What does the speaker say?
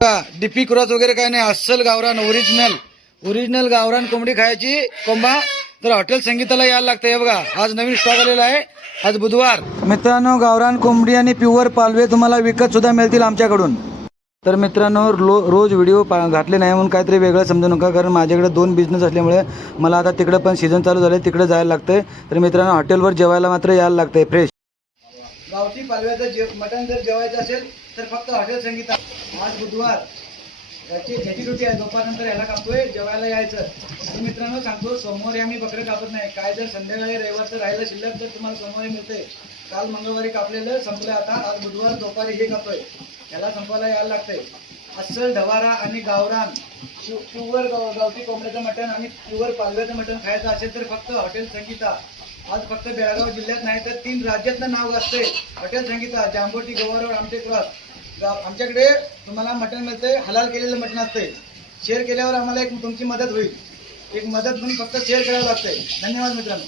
DP cross वगैरे काय नाही, अस्सल गावरान ओरिजिनल गावरान कोंबडी खायची कोंबा तर हॉटेल संगीताला यायला लागतं. हे बघा आज नवीन स्टॉक आलेला आहे, आज बुधवार. मित्रांनो गावरान कोंबडी आणि प्युअर पालवे तुम्हाला विकत सुद्धा मिळतील आमच्याकडून. तर मित्रांनो रोज व्हिडिओ घातले नाही म्हणून काहीतरी वेगळं समजू नका, कारण माझ्याकडे 2 बिझनेस असल्यामुळे मला आता तिकडे पण सीझन चालू झाले, तिकडे जायला लागतंय. तर मित्रांनो हॉटेलवर जेवायला मात्र यायला लागतंय फ्रेश. गावठी पालव्याचं मटण जर जेवायचं असेल तर फक्त हॉटेल संगीता. आज बुधवार, याची ड्युटी आहे, दुपारनंतर याला कापतोय, जेवायला यायचं. तर मित्रांनो सांगतो, सोमवारी आम्ही बकरं कापत नाही. काय जर संध्याकाळी रविवारचं राहिलं शिल्लक तर तुम्हाला सोमवारी मिळते. काल मंगळवारी कापलेलं संपलं, आता आज बुधवार दुपारी हे कापतोय. याला संपायला यायला लागतंय. अस्सल ढवारा आणि गावरान प्युअर गावठी कोंबड्याचं मटण आणि प्युअर पालव्याचं मटण खायचं असेल तर फक्त हॉटेल संगीता. आज फक्त बेळगाव जिल्ह्यात नाही तर 3 राज्यातलं नाव असते. Hotel Sangeeta, Jamboti, Goa road, Amte cross. आमच्याकडे तुम्हाला मटण मिळते, हलाल केलेलं मटण असते. शेअर केल्यावर आम्हाला एक तुमची मदत होईल. एक मदत म्हणून फक्त शेअर करावं लागतंय. धन्यवाद मित्रांनो.